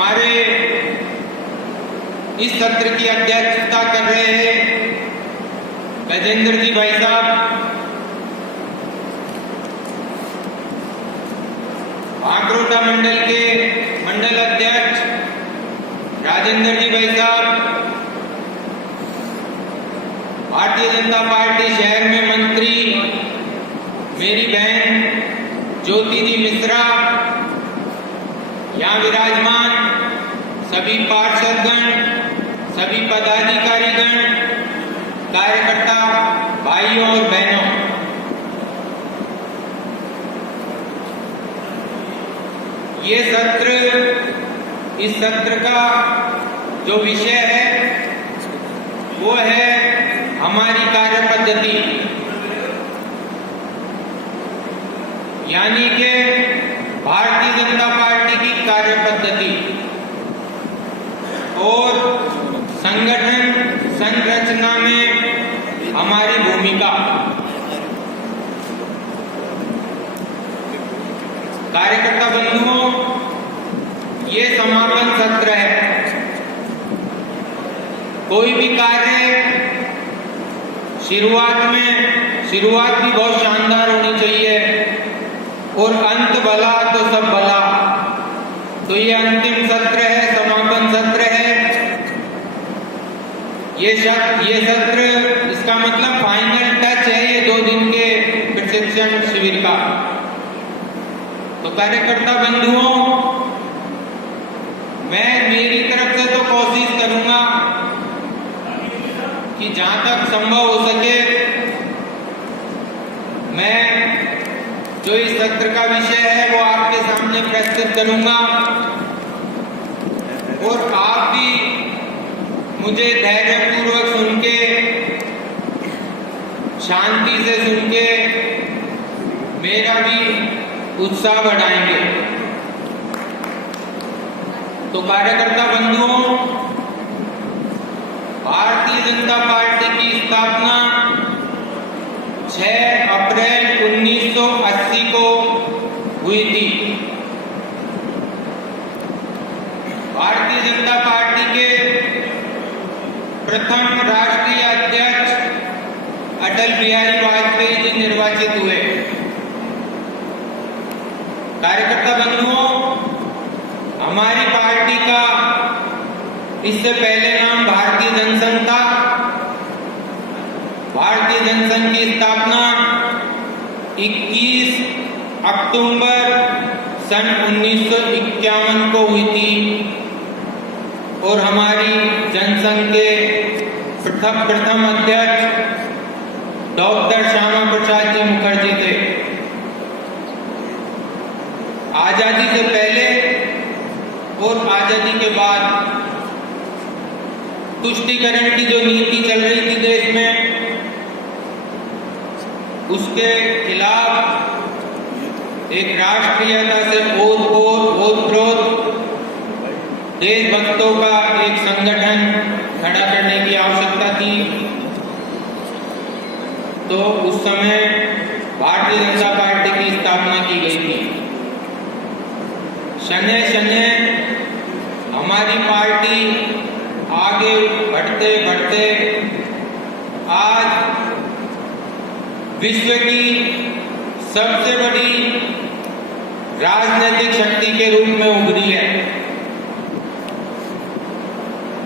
हमारे इस सत्र की अध्यक्षता कर रहे हैं गजेंद्र जी भाई साहब, आगरोटा मंडल के मंडल अध्यक्ष राजेंद्र जी भाई साहब, भारतीय जनता पार्टी शहर में मंत्री मेरी बहन ज्योति जी मिश्रा, यहाँ विराजमान सभी पार्षदगण, सभी पदाधिकारीगण, कार्यकर्ता भाइयों और बहनों, ये सत्र, इस सत्र का जो विषय है वो है हमारी कार्य पद्धति, यानी कि भारतीय जनता पार्टी की कार्य पद्धति और संगठन संरचना में हमारी भूमिका। कार्यकर्ता बंधुओं, ये समापन सत्र है। कोई भी कार्य शुरुआत भी बहुत शानदार होनी चाहिए और अंत भला तो सब भला। तो ये अंतिम सत्र है, समापन सत्र है। ये सत्र, इसका मतलब फाइनल टच है ये 2 दिन के प्रशिक्षण शिविर का। तो कार्यकर्ता बंधुओं, मैं मेरी तरफ से तो कोशिश करूंगा कि जहां तक संभव हो सके मैं जो इस सत्र का विषय है वो आपके सामने प्रस्तुत करूंगा और आप भी मुझे धैर्यपूर्वक सुन के, शांति से सुन के मेरा भी उत्साह बढ़ाएंगे। तो कार्यकर्ता बंधुओं, भारतीय जनता पार्टी की स्थापना 6 अप्रैल 1980 को हुई थी। भारतीय जनता पार्टी के प्रथम राष्ट्रीय अध्यक्ष अटल बिहारी वाजपेयी जी निर्वाचित हुए। कार्यकर्ता बंधुओं, हमारी पार्टी का इससे पहले नाम भारतीय जनसंघ था। भारतीय जनसंघ की स्थापना 21 अक्टूबर सन 1951 को हुई थी और हमारी जनसंघ के प्रथम अध्यक्ष डॉक्टर श्यामा प्रसाद जी मुखर्जी थे। आजादी से पहले और आजादी के बाद तुष्टीकरण की जो नीति चल रही थी देश में, उसके खिलाफ एक राष्ट्रीयता से ओतप्रोत देशभक्तों का एक संगठन खड़ा करने की आवश्यकता थी। तो उस समय भारतीय जनता पार्टी की स्थापना की गई थी। शनय शनय हमारी पार्टी आगे बढ़ते बढ़ते आज विश्व की सबसे बड़ी राजनीतिक शक्ति के रूप में उभरी है।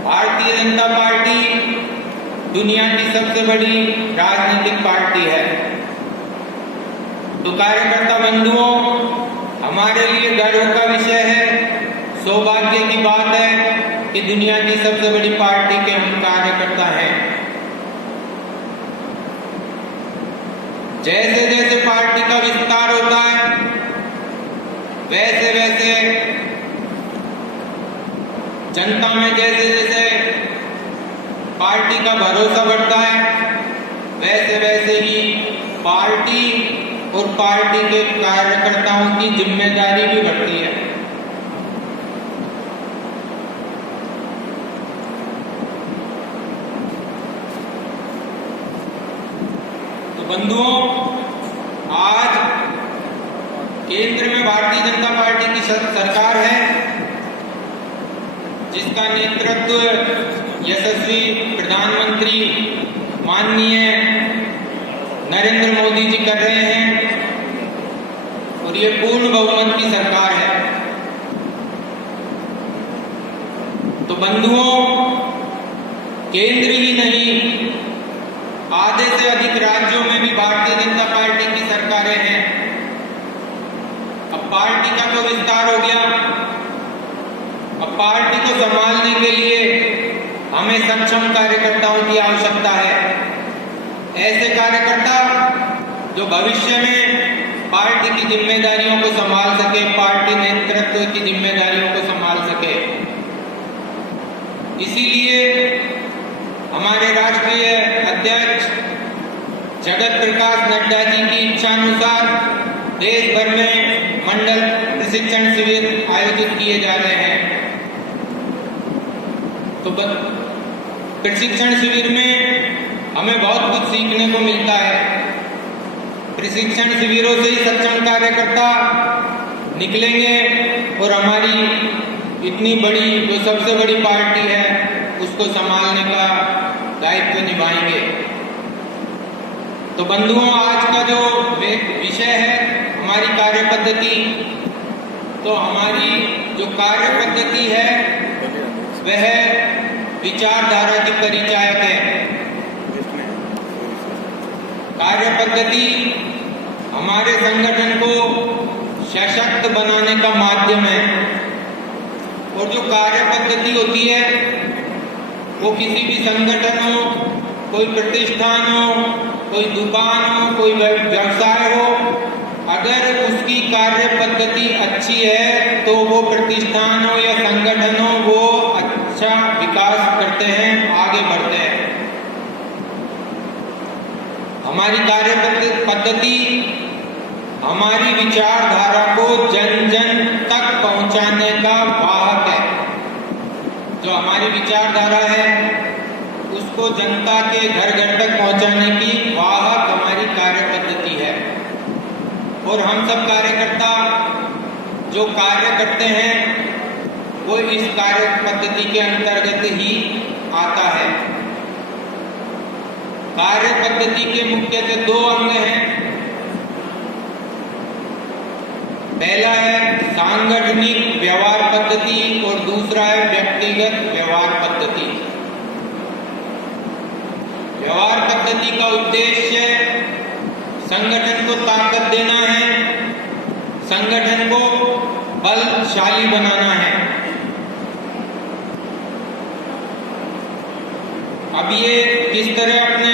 भारतीय जनता पार्टी दुनिया की सबसे बड़ी राजनीतिक पार्टी है। तो कार्यकर्ता बंधुओं, हमारे लिए गर्व का विषय है, सौभाग्य की बात है कि दुनिया की सबसे बड़ी पार्टी के हम कार्यकर्ता हैं। जैसे जैसे पार्टी का विस्तार होता है वैसे वैसे जनता में जैसे जैसे पार्टी का भरोसा बढ़ता है वैसे वैसे ही पार्टी और पार्टी के कार्यकर्ताओं की जिम्मेदारी भी बढ़ती है। तो बंधुओं, आज केंद्र में भारतीय जनता पार्टी की सरकार है जिसका नेतृत्व यशस्वी प्रधानमंत्री माननीय नरेंद्र मोदी जी कर रहे हैं और ये पूर्ण बहुमत की सरकार है। तो बंधुओं, केंद्र ही नहीं, आधे से अधिक राज्यों में भी भारतीय जनता पार्टी की सरकारें हैं। अब पार्टी का तो विस्तार हो गया, अब पार्टी को संभालने के लिए हमें सक्षम कार्यकर्ताओं की आवश्यकता है। ऐसे कार्यकर्ता जो भविष्य में पार्टी की जिम्मेदारियों को संभाल सके, पार्टी नेतृत्व की जिम्मेदारियों को संभाल सके। इसीलिए हमारे राष्ट्रीय अध्यक्ष जगत प्रकाश नड्डा जी की इच्छानुसार देश भर में मंडल प्रशिक्षण शिविर आयोजित किए जा रहे हैं। तो प्रशिक्षण शिविर में हमें बहुत कुछ सीखने को मिलता है। प्रशिक्षण शिविरों से ही सक्षम कार्यकर्ता निकलेंगे और हमारी इतनी बड़ी जो सबसे बड़ी पार्टी है उसको संभालने का दायित्व निभाएंगे। तो बंधुओं, आज का जो विषय है हमारी कार्य पद्धति, तो हमारी जो कार्य पद्धति है वह विचारधारा की परिचायक है। कार्य पद्धति हमारे संगठन को सशक्त बनाने का माध्यम है और जो कार्य पद्धति होती है वो किसी भी संगठन हो, कोई प्रतिष्ठान हो, कोई दुकान हो, कोई व्यवसाय हो, अगर उसकी कार्य पद्धति अच्छी है तो वो प्रतिष्ठान हो या संगठन हो वो अच्छा विकास करते हैं, आगे बढ़ते हैं। हमारी कार्य पद्धति हमारी विचारधारा को जन जन तक पहुंचाने का वाहक है। जो हमारी विचारधारा है उसको जनता के घर घर तक पहुंचाने की वाहक हमारी कार्य पद्धति है। और हम सब कार्यकर्ता जो कार्य करते हैं वो इस कार्य पद्धति के अंतर्गत ही आता है। कार्य पद्धति के मुख्यतः दो अंग हैं। पहला है सांगठनिक व्यवहार पद्धति और दूसरा है व्यक्तिगत व्यवहार पद्धति। व्यवहार पद्धति का उद्देश्य संगठन को ताकत देना है, संगठन को बलशाली बनाना है। अब ये किस तरह अपने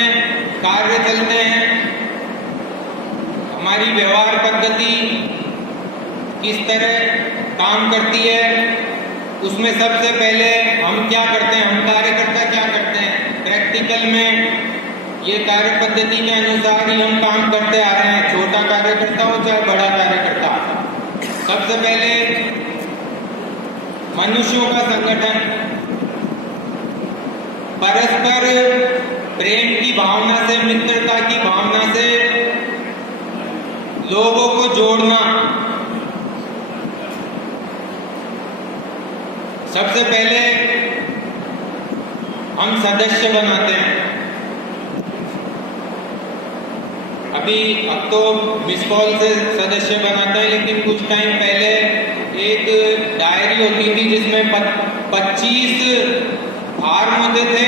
कार्य चलते हैं, हमारी व्यवहार पद्धति किस तरह काम करती है, उसमें सबसे पहले हम क्या करते हैं, हम कार्यकर्ता क्या करते हैं। प्रैक्टिकल में ये कार्य पद्धति के अनुसार ही हम काम करते आ रहे हैं, छोटा कार्यकर्ता हो चाहे बड़ा कार्यकर्ता। सबसे पहले मनुष्यों का संगठन परस्पर प्रेम की भावना से, मित्रता की भावना से लोगों को जोड़ना। सबसे पहले हम सदस्य बनाते हैं। अब तो मिस कॉल से सदस्य बनाते हैं, लेकिन कुछ टाइम पहले एक डायरी होती थी जिसमें 25 फॉर्म होते थे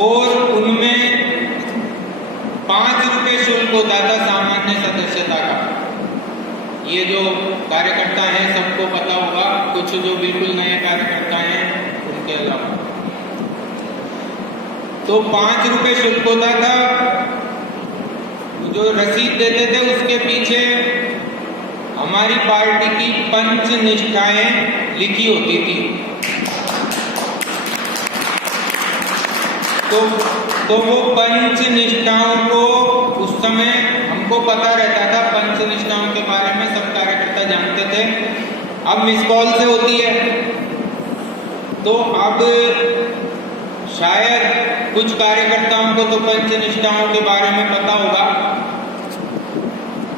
और उनमें 5 रुपए शुल्क होता था सामान्य सदस्यता का। ये जो कार्यकर्ता हैं सबको पता होगा, कुछ जो बिल्कुल नए कार्यकर्ता हैं उनके अलावा। तो 5 रुपए शुल्क होता था। जो रसीद देते थे उसके पीछे हमारी पार्टी की 5 निष्ठाएं लिखी होती थी। तो वो 5 निष्ठाओं को उस समय हमको पता रहता था, 5 निष्ठाओं के बारे में सब कार्यकर्ता जानते थे। अब मिस कॉल से होती है तो अब शायद कुछ कार्यकर्ताओं को तो 5 निष्ठाओं के बारे में पता होगा।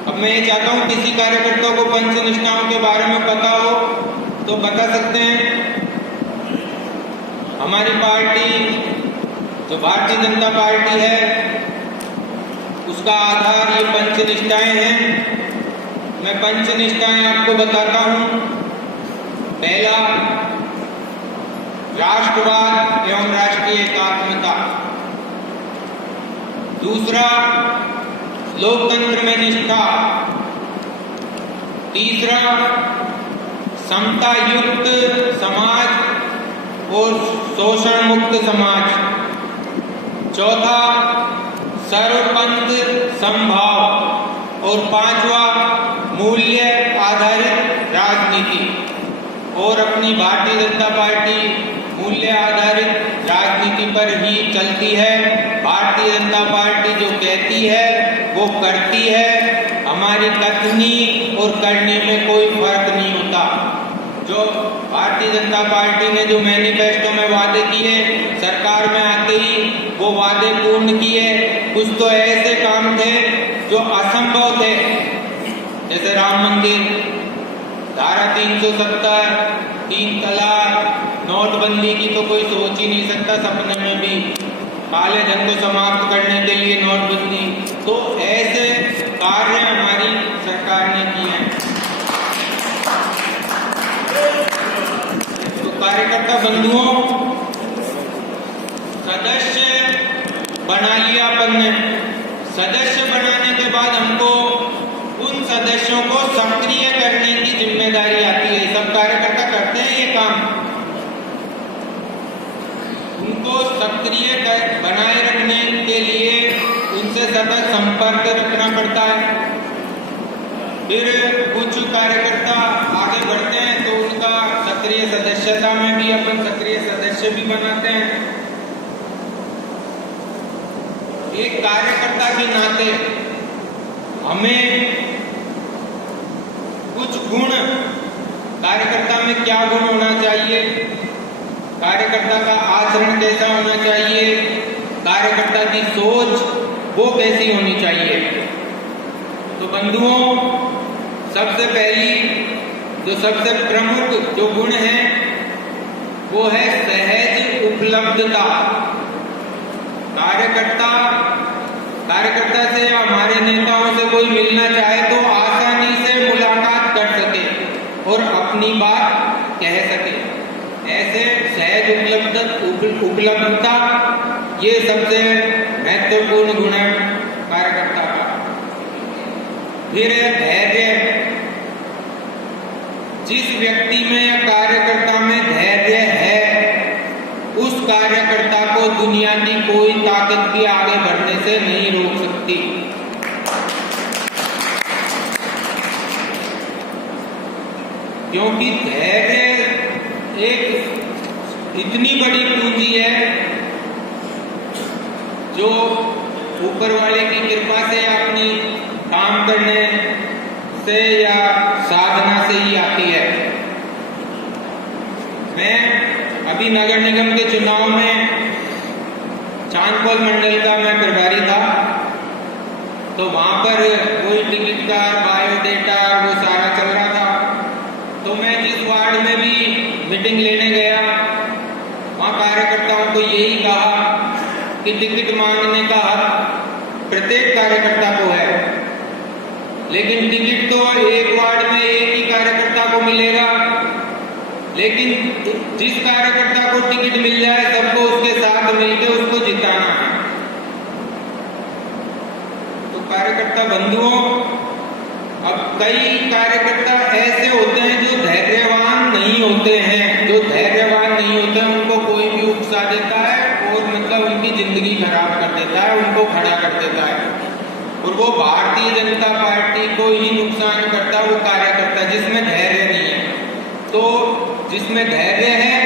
अब मैं ये चाहता हूँ किसी कार्यकर्ता को 5 निष्ठाओं के बारे में पता हो तो तो बता सकते हैं हमारी पार्टी जो भारतीय जनता पार्टी है उसका आधार ये पंचनिष्ठाएं हैं। मैं पंचनिष्ठाएं आपको बताता हूं। पहला, राष्ट्रवाद एवं राष्ट्रीय एकात्मता। दूसरा, लोकतंत्र में निष्ठा। तीसरा, समता युक्त समाज और शोषण मुक्त समाज। चौथा, सर्वपंथ समभाव। और पांचवा, मूल्य आधारित राजनीति। और अपनी भारतीय जनता पार्टी मूल्य आधारित राजनीति पर ही चलती है। भारतीय जनता पार्टी जो कहती है वो करती है। हमारी कथनी और करने में कोई फर्क नहीं होता। जो भारतीय जनता पार्टी ने जो मैनिफेस्टो में वादे किए, सरकार में आते ही वो वादे पूर्ण किए। कुछ तो ऐसे काम थे जो असंभव थे, जैसे राम मंदिर, धारा 370, 3 तलाक, नोटबंदी की तो कोई सोच ही नहीं सकता सपने में भी। काले धन को समाप्त करने के लिए नोटबंदी। तो ऐसे कार्य हमारी सरकार ने किए हैं। तो कार्यकर्ता बंधुओं, सदस्य बना लिया अपन ने। सदस्य बनाने के बाद हमको उन सदस्यों को सक्रिय करने की जिम्मेदारी आती है। सब कार्यकर्ता करते हैं ये काम। उनको सक्रिय बनाए रखने के लिए उनसे सतत संपर्क रखना पड़ता है। फिर कुछ कार्यकर्ता आगे बढ़ते हैं तो उनका सक्रिय सदस्यता में भी अपन सक्रिय सदस्य भी बनाते हैं। एक कार्यकर्ता के नाते हमें कुछ गुण, कार्यकर्ता में क्या गुण होना चाहिए, कार्यकर्ता का आचरण कैसा होना चाहिए, कार्यकर्ता की सोच वो कैसी होनी चाहिए। तो बंधुओं, सबसे पहली जो सबसे प्रमुख जो गुण है वो है सहज उपलब्धता। कार्यकर्ता से या हमारे नेताओं से कोई मिलना चाहे तो आसानी से मुलाकात कर सके और अपनी बात कह सके। ऐसे सहज उपलब्धता ये सबसे महत्वपूर्ण गुण है कार्यकर्ता का। फिर है धैर्य। जिस व्यक्ति में या कार्यकर्ता में धैर्य है उस कार्यकर्ता को दुनिया की कोई ताकत भी आगे बढ़ने से नहीं रोक सकती। क्योंकि धैर्य एक इतनी बड़ी पूंजी है जो ऊपर वाले की कृपा से अपनी काम करने से या साधना से ही आती है। मैं अभी नगर निगम के चुनाव में चांदपोल मंडल का मैं प्रभारी था, तो वहां पर कोई टिकट का बायोडेटा वो सारा चल रहा था। तो मैं जिस वार्ड में भी मीटिंग लेने गया वहां कार्यकर्ताओं को यही कहा कि टिकट मांगने का हक प्रत्येक कार्यकर्ता को है, लेकिन टिकट तो एक वार्ड में एक ही कार्यकर्ता को मिलेगा। लेकिन जिस कार्यकर्ता को टिकट मिल जाए सबको उसके साथ मिलकर उसको जिताना है। तो कार्यकर्ता बंधुओं, अब कई कार्यकर्ता ऐसे होते हैं जो धैर्यवान नहीं होते हैं। जो धैर्यवान नहीं होते हैं उनको कोई भी उकसा देता है और मतलब उनकी जिंदगी खराब कर देता है, उनको खड़ा कर देता है। और वो भारतीय जनता पार्टी को ही नुकसान करता है वो कार्यकर्ता जिसमें धैर्य नहीं है। तो जिसमें धैर्य है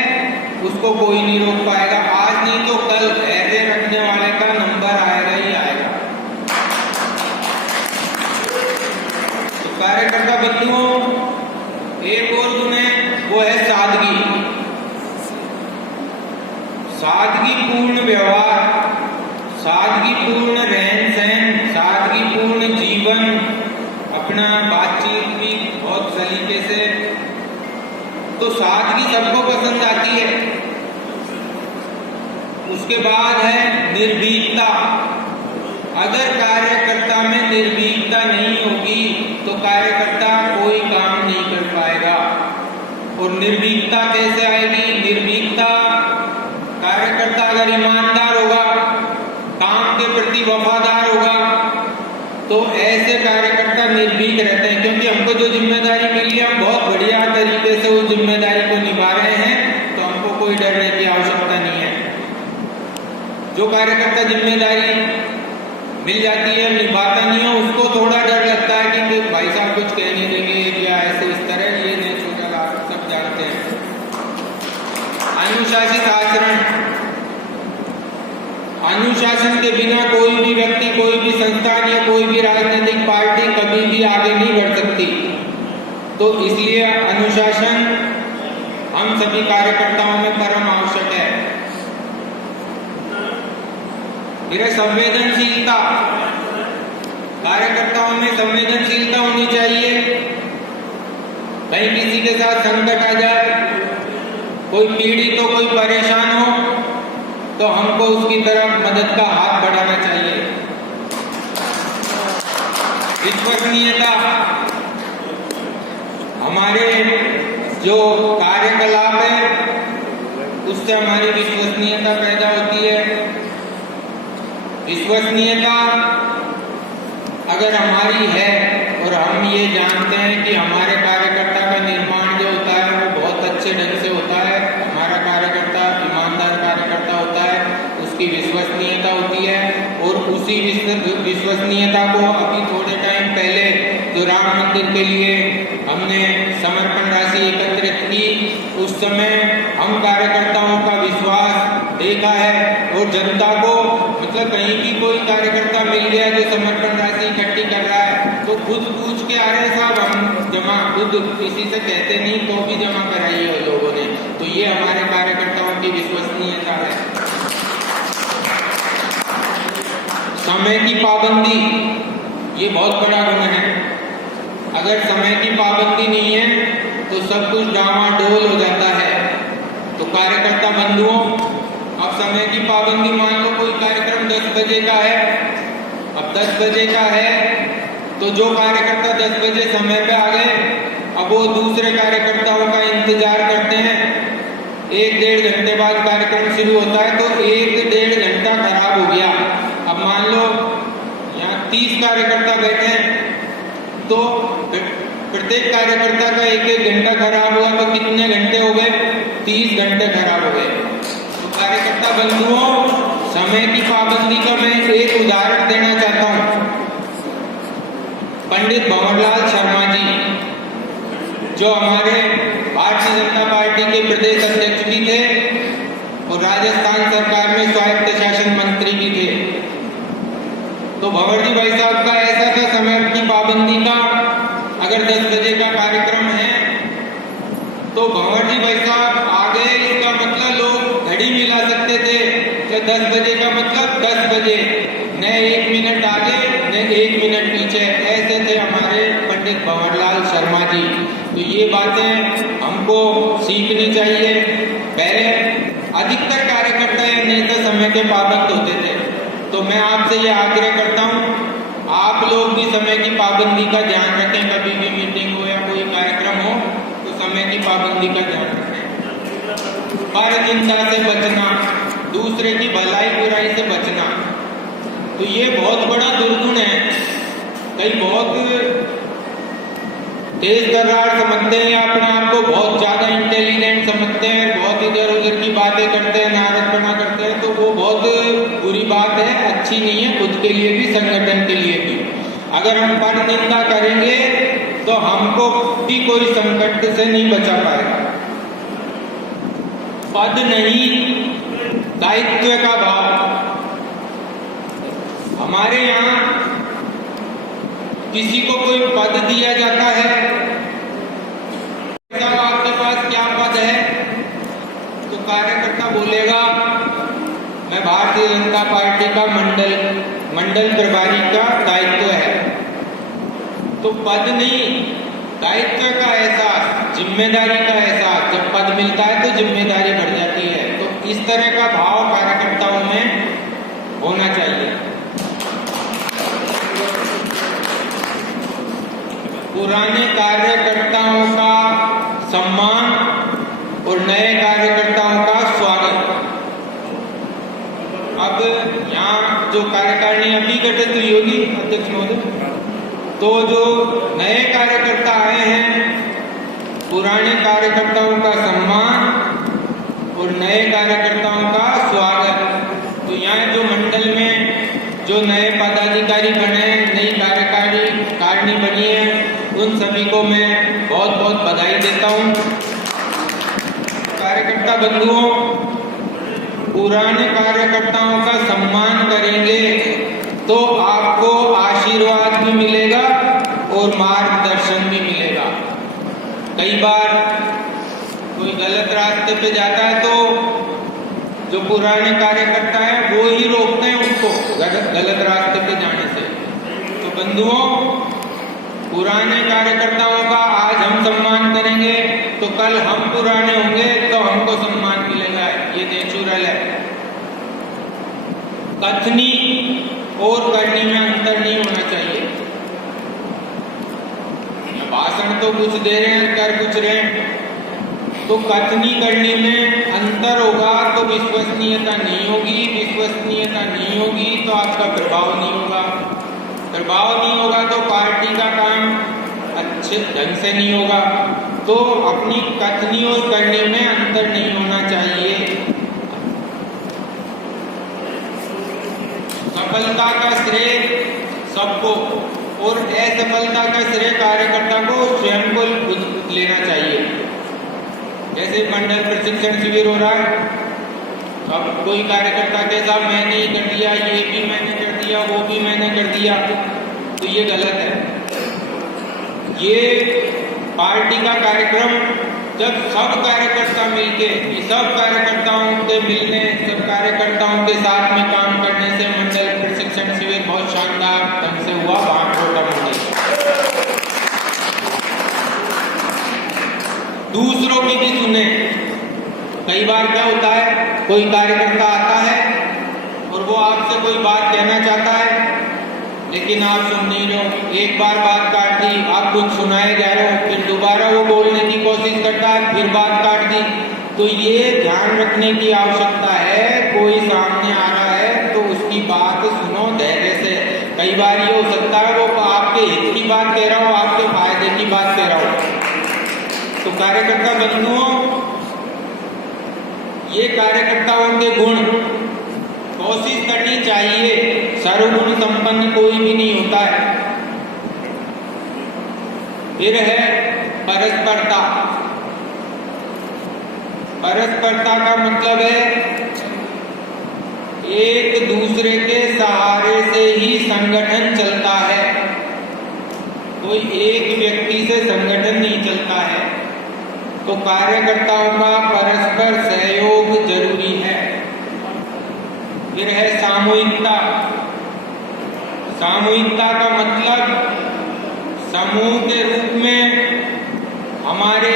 उसको कोई नहीं रोक पाएगा। आज नहीं तो कल धैर्य रखने वाले का नंबर आएगा ही आएगा। तो कार्यकर्ता बंधुओं, एक और गुण है वो है सादगी। सादगीपूर्ण व्यवहार, सादगीपूर्ण रहन सहन, सादगीपूर्ण जीवन, अपना बातचीत भी बहुत सलीके से तो सादगी सबको पसंद आती है। उसके बाद है निर्भीकता। अगर कार्यकर्ता में निर्भीकता नहीं होगी तो कार्यकर्ता कोई काम नहीं कर पाएगा। और निर्भीकता कैसे आएगी? निर्भीकता, कार्यकर्ता अगर ईमानदार होगा, काम के प्रति वफादार होगा, तो ऐसे कार्यकर्ता निर्भीक रहते हैं, क्योंकि हमको जो जिम्मेदारी मिली है हम बहुत बढ़िया तरीके से उस जिम्मेदारी को निभा रहे हैं, तो हमको कोई डरने की आवश्यकता नहीं है। जो कार्यकर्ता जिम्मेदारी मिल जाती है निभाता नहीं है, उसको थोड़ा डर लगता है कि भाई साहब कुछ कह नहीं देंगे या ऐसे इस तरह, ये नहीं सोचा, आप सब जानते हैं। अनुशासित आचरण। अनुशासन के बिना कोई भी व्यक्ति, कोई भी संस्थान या कोई भी राजनीतिक पार्टी कभी भी आगे नहीं बढ़ सकती। तो इसलिए अनुशासन हम सभी कार्यकर्ताओं में परम आवश्यक है। फिर संवेदनशीलता। कार्यकर्ताओं में संवेदनशीलता होनी चाहिए। कहीं किसी के साथ संकट आ जाए, कोई पीड़ित हो, कोई परेशान हो, तो हमको उसकी तरफ मदद का हाथ बढ़ाना चाहिए। विश्वसनीयता। हमारे जो कार्यकलाप है उससे हमारी विश्वसनीयता पैदा होती है। विश्वसनीयता अगर हमारी है और हम ये जानते हैं कि हमारे कार्यकर्ता का निर्माण जो होता है वो बहुत अच्छे ढंग से होता है, हमारा कार्यकर्ता ईमानदार कार्यकर्ता होता है, उसकी विश्वसनीयता होती है। और उसी विश्वसनीयता को अभी थोड़े टाइम पहले जो राम मंदिर के लिए हमने समर्पण राशि एकत्रित की, उस समय हम कार्यकर्ताओं का विश्वास देखा है। और जनता को, मतलब कहीं भी कोई कार्यकर्ता मिल गया जो समर्पण राशि इकट्ठी कर रहा है तो खुद पूछ के आ रहे साहब हम जमा, खुद किसी से कहते नहीं तो भी जमा कराई है लोगों ने। तो ये हमारे कार्यकर्ताओं की विश्वसनीयता है। समय की पाबंदी, ये बहुत बड़ा गुण है। अगर समय की पाबंदी नहीं है तो सब कुछ डामाडोल हो जाता है। तो कार्यकर्ता बंधुओं, अब समय की पाबंदी, मान लो कोई कार्यक्रम 10 बजे का है, अब 10 बजे का है तो जो कार्यकर्ता 10 बजे समय पे आ गए, अब वो दूसरे कार्यकर्ताओं का इंतजार करते हैं। 1-1.5 घंटे बाद कार्यक्रम शुरू होता है तो 1-1.5 घंटा खराब हो गया। अब मान लो यहाँ 30 कार्यकर्ता बैठे हैं तो प्रत्येक कार्यकर्ता का 1-1 घंटा खराब हुआ तो कितने घंटे हो गए? 30 घंटे खराब हो गए। तो कार्यकर्ता बंधुओं, समय की पाबंदी का मैं एक उदाहरण देना चाहता हूँ। पंडित भंवरलाल शर्मा जी जो हमारे भारतीय जनता पार्टी के प्रदेश अध्यक्ष भी थे और राजस्थान सरकार में स्वायत्त शासन मंत्री भी थे। तो भंवर जी भाई साहब का ऐसा था समय की पाबंदी का, अगर 10 बजे का कार्यक्रम है तो भंवर जी भाई साहब आ गए, इसका मतलब लोग घड़ी मिला सकते थे कि 10 बजे का मतलब 10 बजे, न 1 मिनट आगे न 1 मिनट पीछे। ऐसे थे हमारे पंडित भंवरलाल शर्मा जी। तो ये बातें हमको सीखनी चाहिए। पहले अधिकतर कार्यकर्ता या नेता समय के पाबंद होते थे। तो मैं आपसे ये आग्रह करता हूँ, आप लोग भी समय की पाबंदी का ध्यान रखें। कभी भी मीटिंग हो या कोई कार्यक्रम हो तो समय की पाबंदी का ध्यान रखें। पर निंदा से बचना, दूसरे की भलाई बुराई से बचना, तो ये बहुत बड़ा दुर्गुण है। कई बहुत तेज तर्रार समझते हैं, अपने आप को बहुत ज्यादा इंटेलिजेंट समझते हैं, बहुत इधर उधर की बातें करते हैं, नारदपना करते हैं, तो वो बहुत बुरी बात है, अच्छी नहीं है, खुद के लिए भी संगठन के लिए भी। अगर हम पर निंदा करेंगे तो हमको भी कोई संकट से नहीं बचा पाएगा। पद नहीं, दायित्व का भाव। हमारे यहाँ किसी को कोई पद दिया जाता है, साहब आपके पास क्या पद है? तो कार्यकर्ता बोलेगा मैं भारतीय जनता पार्टी का मंडल प्रभारी का दायित्व है। तो पद नहीं, दायित्व का एहसास, जिम्मेदारी का एहसास, जब पद मिलता है तो जिम्मेदारी बढ़ जाती है। तो इस तरह का भाव कार्यकर्ताओं में होना चाहिए। पुराने कार्यकर्ताओं का सम्मान और नए कार्यकर्ताओं का स्वागत। अब यहाँ जो कार्यकारिणी अभी गठित हुई होगी अध्यक्ष महोदय, तो जो नए कार्यकर्ता आए हैं, पुराने कार्यकर्ताओं का सम्मान और नए कार्यकर्ताओं का स्वागत। तो यहाँ जो मंडल में जो नए पदाधिकारी बने, नई कार्यकारिणी बनी है, उन सभी को मैं बहुत बहुत बधाई देता हूँ। कार्यकर्ता बंधुओं, पुराने कार्यकर्ताओं का सम्मान करेंगे तो आपको आशीर्वाद भी मिलेगा और मार्गदर्शन भी मिलेगा। कई बार कोई गलत रास्ते पे जाता है तो जो पुराने कार्यकर्ता है वो ही रोकते हैं उसको गलत रास्ते पे जाने से। तो बंधुओं, पुराने कार्यकर्ताओं का आज हम सम्मान करेंगे तो कल हम पुराने होंगे तो हमको सम्मान मिलेगा। ये नेचुरल है। कथनी और करनी में अंतर नहीं होना चाहिए। भाषण तो कुछ दे रहे हैं, कर कुछ रहे हैं, तो कथनी करनी में अंतर होगा तो विश्वसनीयता नहीं होगी। विश्वसनीयता नहीं होगी तो आपका प्रभाव नहीं होगा। प्रभाव नहीं होगा तो पार्टी का काम अच्छे ढंग से नहीं होगा। तो अपनी कथनी और करनी में अंतर नहीं होना चाहिए। सफलता का श्रेय सबको और असफलता का श्रेय कार्यकर्ता को स्वयं को लेना चाहिए। जैसे मंडल प्रशिक्षण शिविर हो रहा है, अब कोई कार्यकर्ता के साथ मैंने ये कर दिया, ये भी मैंने कर दिया, वो भी मैंने कर दिया, तो ये गलत है। ये पार्टी का कार्यक्रम जब सब कार्यकर्ता मिलके, सब कार्यकर्ताओं के मिलने, सब कार्यकर्ताओं के साथ में काम करने से मंडल प्रशिक्षण शिविर बहुत शानदार ढंग से हुआ। बांकोटा मंडल दूसरों की भी सुने। कई बार क्या होता है, कोई कार्यकर्ता आता है और वो आपसे कोई बात कहना चाहता है लेकिन आप सुन नहीं रहे हो। एक बार बात काट दी, आप कुछ सुनाए जा रहे हो, फिर दोबारा वो बोलने की कोशिश करता है, फिर बात काट दी। तो ये ध्यान रखने की आवश्यकता है, कोई सामने आ रहा है तो उसकी बात सुनो धैर्य से। कई बार ये हो सकता है वो आपके हित की बात कह रहा हो, आपके फायदे की बात कह रहा हो। तो कार्यकर्ता बंधुओं, ये कार्यकर्ताओं के गुण कोशिश करनी चाहिए। सर्वगुण संपन्न कोई भी नहीं होता है। फिर है परस्परता। परस्परता का मतलब है एक दूसरे के सहारे से ही संगठन चलता है। कोई एक व्यक्ति से संगठन नहीं चलता है। तो कार्यकर्ताओं का परस्पर सहयोग जरूरी है। फिर है सामूहिकता। सामूहिकता का मतलब समूह के रूप में हमारे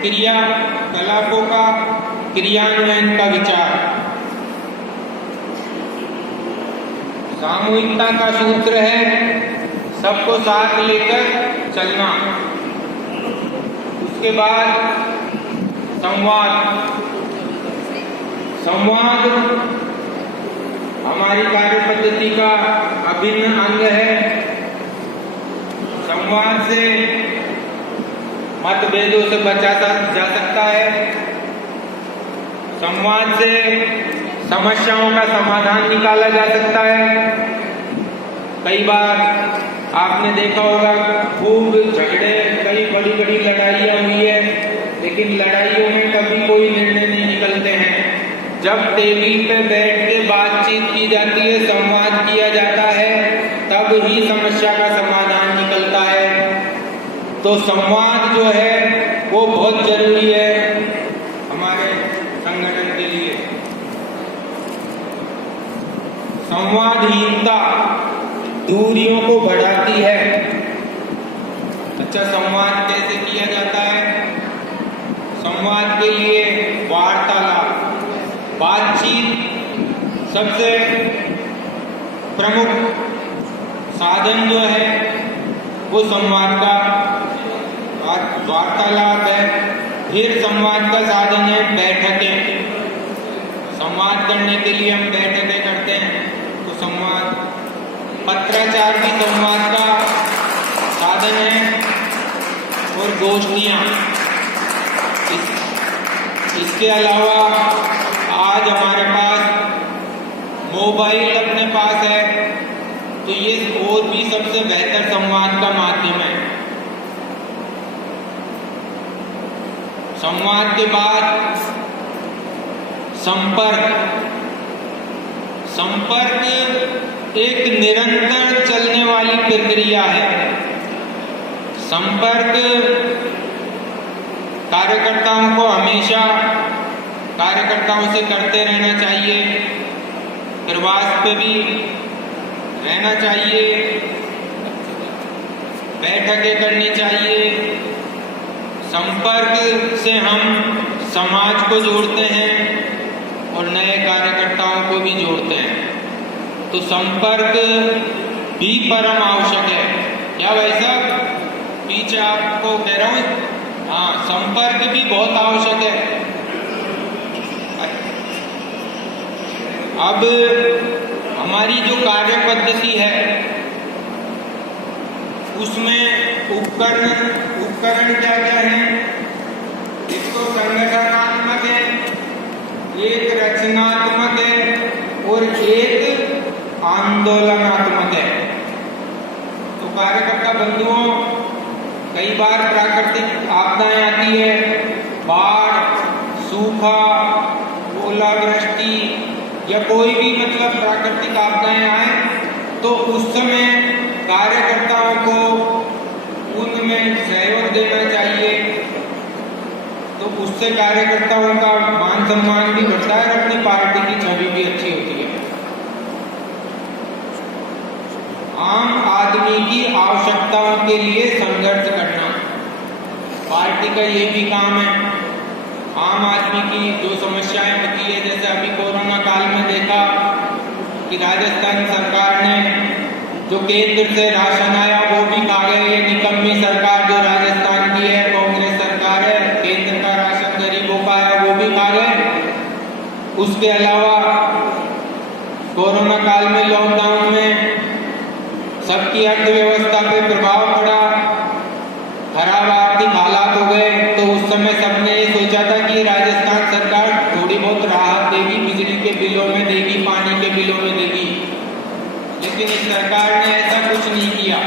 क्रियाकलापों का क्रियान्वयन का विचार। सामूहिकता का सूत्र है सबको साथ लेकर चलना। उसके बाद संवाद। संवाद हमारी कार्य पद्धति का अभिन्न अंग है। संवाद से मतभेदों से बचा जा सकता है। संवाद से समस्याओं का समाधान निकाला जा सकता है। कई बार आपने देखा होगा खूब झगड़े, कई बड़ी बड़ी लड़ाइयाँ हुई है, लेकिन लड़ाइयों में कभी कोई निर्णय नहीं निकलते हैं। जब टेबल पे बैठ के बातचीत की जाती है, संवाद किया जाता है, तब ही समस्या का समाधान निकलता है। तो संवाद जो है वो बहुत जरूरी है हमारे संगठन के लिए। संवादहीनता दूरियों को बढ़ाती है। अच्छा, संवाद कैसे के लिए वार्तालाप, बातचीत सबसे प्रमुख साधन जो है वो संवाद का वार्तालाप है। फिर संवाद का साधन है बैठकें। संवाद करने के लिए हम बैठकें करते हैं, तो संवाद, पत्राचार भी संवाद का साधन है, और गोष्ठियाँ। इसके अलावा आज हमारे पास मोबाइल अपने पास है, तो ये और भी सबसे बेहतर संवाद का माध्यम है। संवाद के बाद संपर्क। संपर्क एक निरंतर चलने वाली प्रक्रिया है। संपर्क कार्यकर्ताओं को हमेशा कार्यकर्ताओं से करते रहना चाहिए, प्रवास पे भी रहना चाहिए, बैठकें करनी चाहिए। संपर्क से हम समाज को जोड़ते हैं और नए कार्यकर्ताओं को भी जोड़ते हैं, तो संपर्क भी परम आवश्यक है। क्या भाई साहब, पीछे आपको कह रहा हूँ, हाँ, संपर्क भी बहुत आवश्यक है। अब हमारी जो कार्य पद्धति है उसमें उपकरण क्या क्या है? एक तो संगठनात्मक है, एक रचनात्मक है और एक आंदोलनात्मक है। तो कार्यकर्ता बंधुओं, कई बार प्राकृतिक आपदाएं आती है, बाढ़, सूखा, ओलावृष्टि या कोई भी मतलब प्राकृतिक आपदाएं आए, तो उस समय कार्यकर्ताओं को उनमें सहयोग देना चाहिए, तो उससे कार्यकर्ताओं का मान सम्मान भी बढ़ता है और अपनी पार्टी की छवि भी अच्छी होती है। आम आदमी की आवश्यकताओं के लिए संघर्ष करना पार्टी का ये भी काम है। आम आदमी की जो समस्याएं होती है, जैसे अभी कोरोना काल में देखा कि राजस्थान सरकार ने जो केंद्र से राशन आया वो भी खा गए। ये निकम्मी सरकार जो राजस्थान की है, कांग्रेस सरकार है, केंद्र का राशन गरीबों का है वो भी खा गए। उसके अलावा कोरोना काल में लॉकडाउन में सबकी अर्थव्यवस्था पे प्रभाव पड़ा, खराब आर्थिक हालात हो गए, तो उस समय सबने ये सोचा था कि राजस्थान सरकार थोड़ी बहुत राहत देगी, बिजली के बिलों में देगी, पानी के बिलों में देगी, लेकिन इस सरकार ने ऐसा कुछ नहीं किया।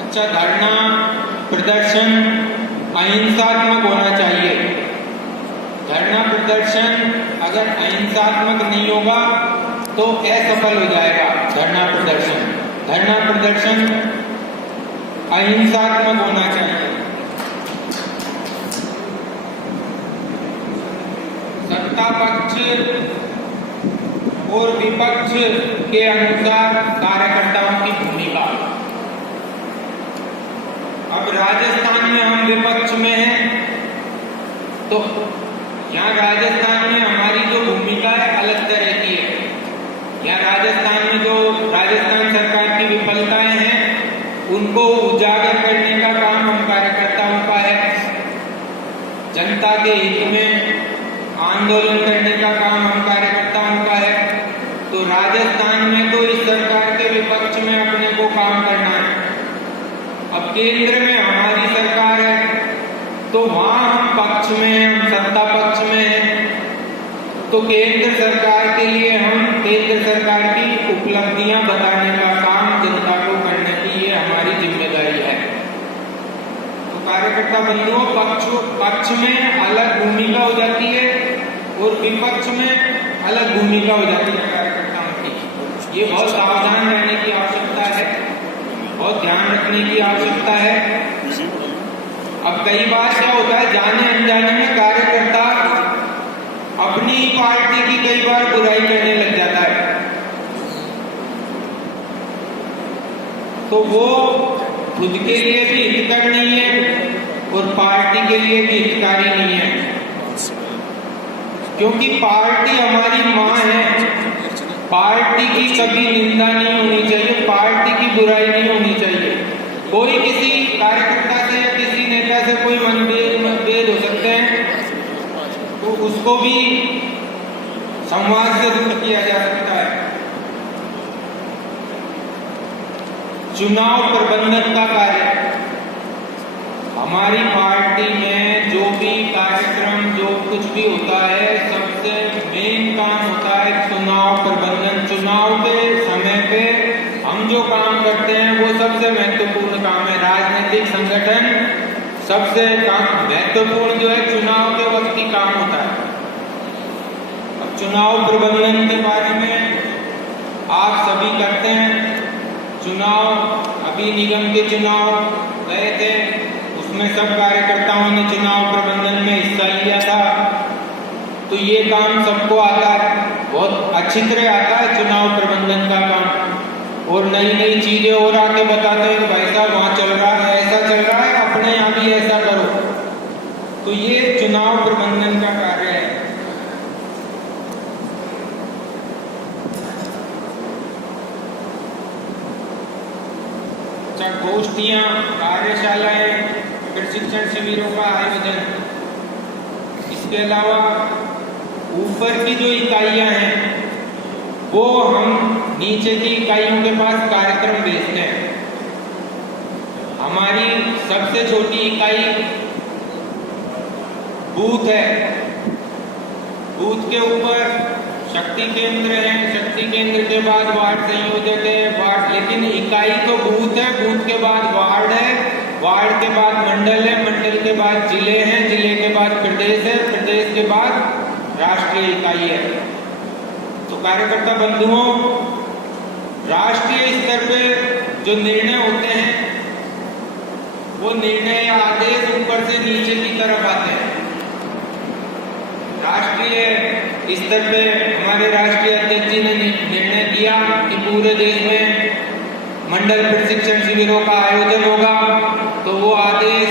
अच्छा, धरना प्रदर्शन अहिंसात्मक होना चाहिए। धरना प्रदर्शन अगर अहिंसात्मक नहीं होगा तो असफल हो जाएगा धरना प्रदर्शन। धरना प्रदर्शन अहिंसात्मक होना चाहिए। सत्ता पक्ष और विपक्ष के अनुसार कार्यकर्ताओं की भूमिका। अब राजस्थान में हम विपक्ष में हैं, तो यहाँ राजस्थान में हमारी जो भूमिका है अलग तरह की है। यहाँ राजस्थान में जो राजस्थान सरकार की विफलताएं हैं उनको उजागर करने का काम हम कार्यकर्ताओं का है। जनता के हित में आंदोलन करने का काम हम कार्यकर्ताओं का है। तो राजस्थान में तो इस सरकार के विपक्ष में अपने को काम करना है। अब केंद्र में हमारी सरकार है, तो वहां हम पक्ष में हैं, हम सत्ता पक्ष में हैं, तो केंद्र सरकार के लिए हम केंद्र सरकार की उपलब्धियां बताने का काम जनता को करने की ये हमारी जिम्मेदारी है। तो कार्यकर्ता बंधुओं, पक्ष में अलग भूमिका हो जाती है और विपक्ष में अलग भूमिका हो जाती है कार्यकर्ताओं की। ये बहुत सावधान रहने की आवश्यकता है, बहुत ध्यान रखने की आवश्यकता है। अब कई बार क्या होता है, जाने अनजाने में कार्यकर्ता अपनी पार्टी की कई बार बुराई करने लग जाता है, तो वो खुद के लिए भी हितकर नहीं है और पार्टी के लिए भी हितकारी नहीं है, क्योंकि पार्टी हमारी माँ है। पार्टी की कभी निंदा नहीं होनी चाहिए, पार्टी की बुराई नहीं होनी चाहिए। कोई किसी कार्यकर्ता से या किसी नेता से कोई मतभेद हो सकते हैं, तो उसको भी संवाद से दूर किया जा सकता है। चुनाव प्रबंधन का कार्य, हमारी पार्टी में जो भी कार्यक्रम जो कुछ भी होता है, सबसे मेन काम होता है चुनाव प्रबंधन। चुनाव के समय पे हम जो काम करते हैं वो सबसे महत्वपूर्ण काम है। राजनीतिक संगठन सबसे महत्वपूर्ण जो है चुनाव के वक्त ही काम होता है। अब चुनाव प्रबंधन के बारे में आप सभी करते हैं। चुनाव, अभी निगम के चुनाव गए थे, उसमें सब कार्यकर्ताओं ने चुनाव प्रबंधन में हिस्सा लिया था। तो ये काम सबको आता है, बहुत अच्छी तरह आता है चुनाव प्रबंधन का काम। और नई नई चीजें और आके बताते हैं कि भाई साहब वहां चल रहा है, ऐसा चल रहा है, अपने यहाँ भी ऐसा करो। तो ये चुनाव प्रबंधन का कार्य है। गोष्ठियां, कार्यशालाएं, प्रशिक्षण शिविरों का आयोजन, इसके अलावा ऊपर की जो इकाइयां हैं वो हम नीचे की इकाइयों के पास कार्यक्रम भेजते हैं। हमारी सबसे छोटी इकाई बूथ है। बूथ के ऊपर शक्ति केंद्र है, शक्ति केंद्र के बाद वार्ड संयोजक है, वार्ड, लेकिन इकाई तो बूथ है, बूथ के बाद वार्ड है, वार्ड के बाद मंडल है, मंडल के बाद जिले हैं, जिले के बाद प्रदेश है, प्रदेश के बाद राष्ट्रीय इकाई है। तो कार्यकर्ता बंधुओं, राष्ट्रीय स्तर पे जो निर्णय होते हैं वो निर्णय या आदेश ऊपर से नीचे की तरफ आते हैं। राष्ट्रीय स्तर पे हमारे राष्ट्रीय अध्यक्ष जी ने निर्णय किया कि पूरे देश में मंडल प्रशिक्षण शिविरों का आयोजन होगा, तो वो आदेश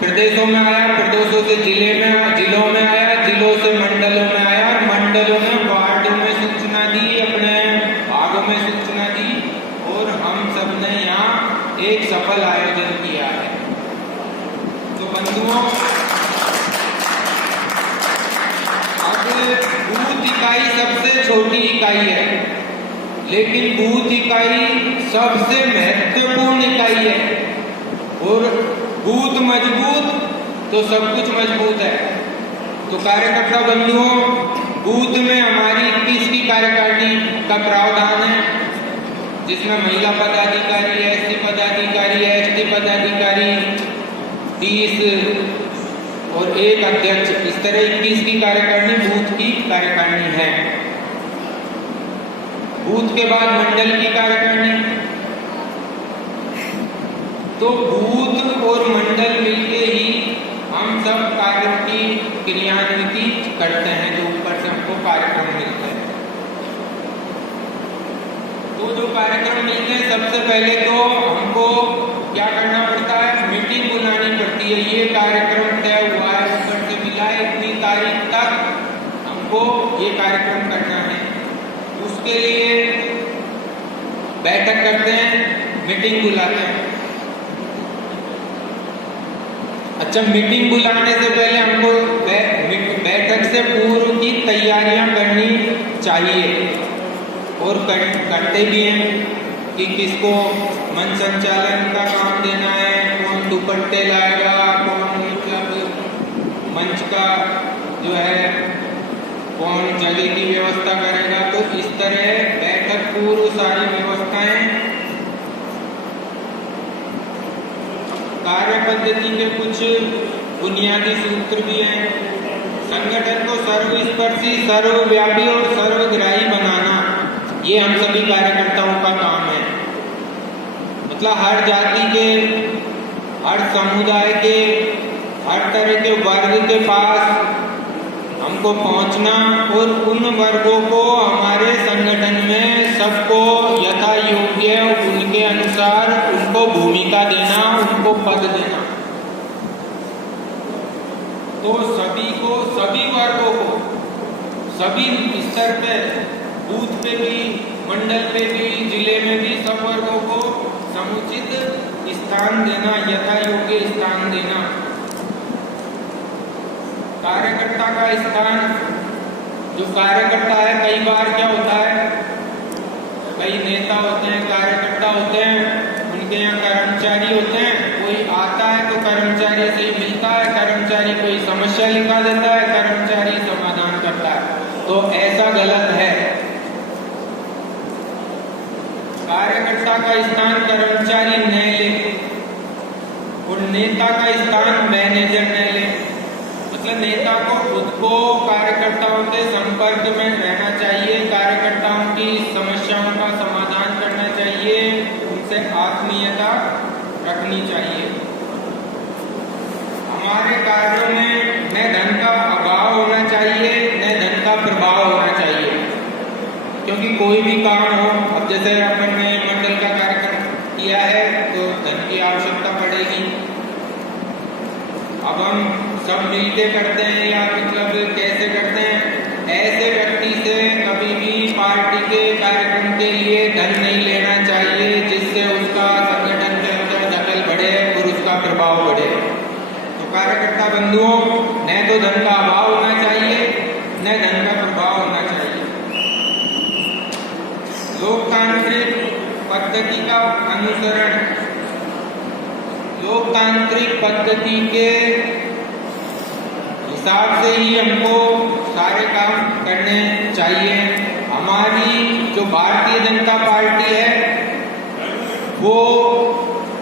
प्रदेशों में आया, प्रदेशों से जिलों में आया, जिलों से मंडलों में आया, और मंडलों ने वार्डों में सूचना दी, अपने भागों में सूचना दी, और हम सब ने यहाँ एक सफल आयोजन किया है। तो बंधुओं, बूथ इकाई सबसे छोटी इकाई है, लेकिन बूथ इकाई सबसे महत्वपूर्ण इकाई है। और बूथ मजबूत तो सब कुछ मजबूत है। तो कार्यकर्ता बंधुओं, बूथ में हमारी 21 की कार्यकारिणी का प्रावधान है, जिसमें महिला पदाधिकारी, एससी पदाधिकारी, एसटी पदाधिकारी, 30 और एक अध्यक्ष, इस तरह 21 की कार्यकारिणी बूथ की कार्यकारिणी है। बूथ के बाद मंडल की कार्यकारिणी। तो बूथ और मंडल मिलके ही हम सब कार्यों की क्रियान्विति करते हैं, जो ऊपर से हमको कार्यक्रम मिलते हैं। तो जो कार्यक्रम मिलते हैं, सबसे पहले तो हमको क्या करना पड़ता है, मीटिंग बुलानी पड़ती है। ये कार्यक्रम तय हुआ है, ऊपर से मिला है, इतनी तारीख तक हमको ये कार्यक्रम करना है। उसके लिए बैठक करते हैं, मीटिंग बुलाते हैं। अच्छा, मीटिंग बुलाने से पहले हमको बैठक से पूर्व की तैयारियां करनी चाहिए, और करते भी हैं कि किसको मंच संचालन का काम देना है, कौन दुपट्टे लाएगा, कौन मतलब मंच का जो है कौन जगह की व्यवस्था करेगा। तो इस तरह बैठक पूर्व सारी व्यवस्थाएं, कार्य पद्धति के कुछ बुनियादी सूत्र भी हैं। संगठन को सर्वस्पर्शी, सर्वव्यापी और सर्वग्राही बनाना, ये हम सभी कार्यकर्ताओं का काम है। मतलब हर जाति के, हर समुदाय के, हर तरह के वर्ग के पास हमको पहुंचना, और उन वर्गों को हमारे संगठन में सबको यथा योग्य उनके अनुसार उनको भूमिका देना, उनको पद देना, तो सभी को, सभी वर्गों को, सभी स्तर पे, बूथ पे भी, मंडल पे भी, जिले में भी, सब वर्गों को समुचित स्थान देना, यथा योग्य स्थान देना। कार्यकर्ता का स्थान, जो कार्यकर्ता है, कई बार क्या होता है, कई नेता होते हैं, कार्यकर्ता होते हैं, उनके यहाँ कर्मचारी होते हैं, कोई आता है तो कर्मचारी से ही मिलता है, कर्मचारी कोई समस्या लिखा देता है, कर्मचारी समाधान करता है, तो ऐसा गलत है। कार्यकर्ता का स्थान कर्मचारी न ले और नेता का स्थान मैनेजर न ले। मतलब नेता को खुद को कार्यकर्ताओं के संपर्क में रहना चाहिए, कार्यकर्ताओं की समस्याओं का समाधान करना चाहिए, उनसे आत्मीयता रखनी चाहिए। हमारे कार्यों में न धन का अभाव होना चाहिए, न धन का प्रभाव होना चाहिए, क्योंकि कोई भी काम हो, अब जैसे अपन ने मंडल का कार्यक्रम किया है तो धन की आवश्यकता पड़ेगी। अब हम सब मिलके करते हैं या मतलब कैसे करते हैं, ऐसे व्यक्ति से कभी भी पार्टी के कार्यक्रम के लिए धन नहीं लेना चाहिए, जिससे उसका संगठन के अंदर दखल बढ़े और उसका प्रभाव बढ़े। तो कार्यकर्ता बंधुओं, न तो धन का अभाव होना चाहिए, न धन का प्रभाव होना चाहिए। लोकतांत्रिक पद्धति का अनुसरण, लोकतांत्रिक पद्धति के हिसाब से ही हमको सारे काम करने चाहिए। हमारी जो भारतीय जनता पार्टी है वो,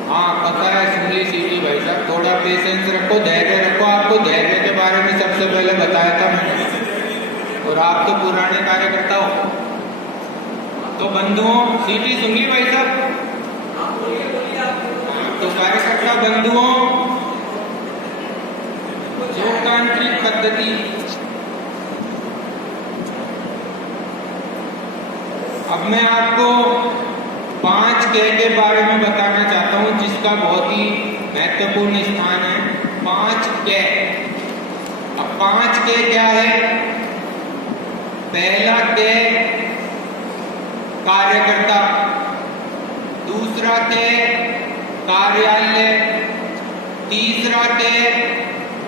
हाँ पता है, सुन ली सीधी भाई साहब, थोड़ा पेशेंस रखो, धैर्य रखो। आपको धैर्य के बारे में सबसे पहले बताया था मैंने, और आप तो पुराने कार्यकर्ता हो। तो बंधुओं, सीधी सुन ली भाई साहब। तो कार्यकर्ता बंधुओं, लोकतांत्रिक पद्धति, अब मैं आपको 5 के बारे में बताना चाहता हूं, जिसका बहुत ही महत्वपूर्ण स्थान है। 5 के। अब 5 के क्या है? पहला के कार्यकर्ता, दूसरा के कार्यालय, तीसरा के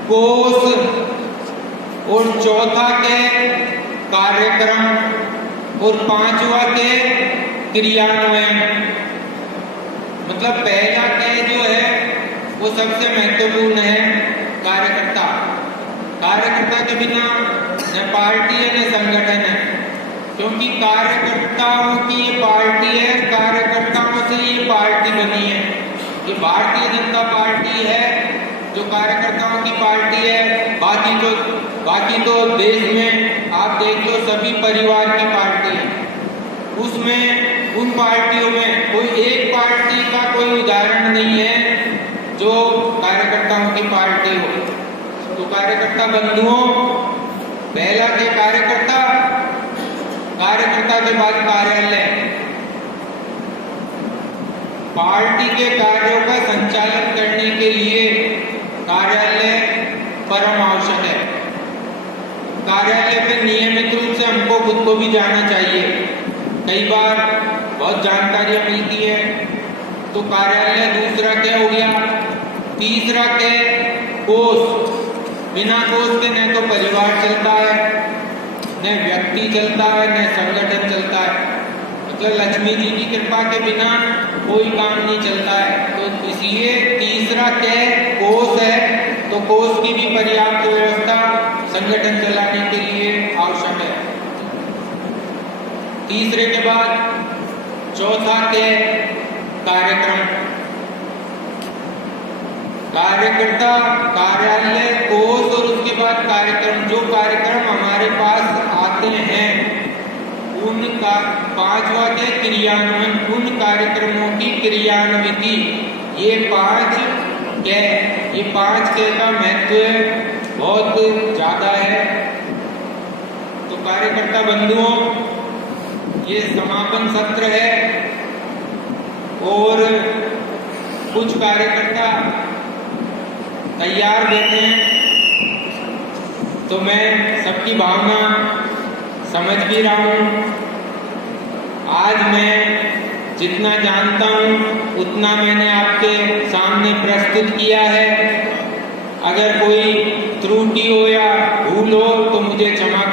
कोष और चौथा के कार्यक्रम और पांचवा के क्रियान्वयन। मतलब पहला के जो है वो सबसे महत्वपूर्ण है, कार्यकर्ता। कार्यकर्ता के बिना न पार्टी है न संगठन है, क्योंकि कार्यकर्ताओं की ये पार्टी है, कार्यकर्ताओं से ये पार्टी बनी है। ये भारतीय जनता पार्टी है जो कार्यकर्ताओं की पार्टी है। बाकी तो देश में आप देख लो, सभी परिवार की पार्टी है। उसमें उन पार्टियों में कोई एक पार्टी का कोई उदाहरण नहीं है जो कार्यकर्ताओं की पार्टी हो। तो कार्यकर्ता बंधुओं, पहला के कार्यकर्ता, कार्यकर्ता के बाद कार्यालय। पार्टी के कार्यों का संचालन करने के लिए कार्यालय परम आवश्यक है। कार्यालय पे नियमित रूप से हमको खुद को भी जाना चाहिए। कई बार बहुत जानकारियां मिलती है। तो कार्यालय दूसरा क्या हो गया? तीसरा क्या? कोष। बिना कोष के न तो परिवार चलता है, न व्यक्ति चलता है, न संगठन चलता है। मतलब लक्ष्मी जी की कृपा के बिना कोई काम नहीं चलता है। तो इसलिए तीसरा क्या? कोष है। तो कोष की भी पर्याप्त व्यवस्था संगठन चलाने के लिए आवश्यक है। तीसरे के बाद चौथा क्या? कार्यक्रम। कार्यकर्ता, कार्यालय, कोष और उसके बाद कार्यक्रम। जो कार्यक्रम हमारे पास आते हैं उनका पांचवा के क्रियान्वयन, उन कार्यक्रमों की क्रियान्विति। ये 5 के, ये 5 के का महत्व बहुत ज्यादा है। तो कार्यकर्ता बंधुओं, ये समापन सत्र है और कुछ कार्यकर्ता तैयार बैठे हैं तो मैं सबकी भावना समझ भी रहा हूँ। आज मैं जितना जानता हूँ उतना मैंने आपके सामने प्रस्तुत किया है। अगर कोई त्रुटि हो या भूल हो तो मुझे क्षमा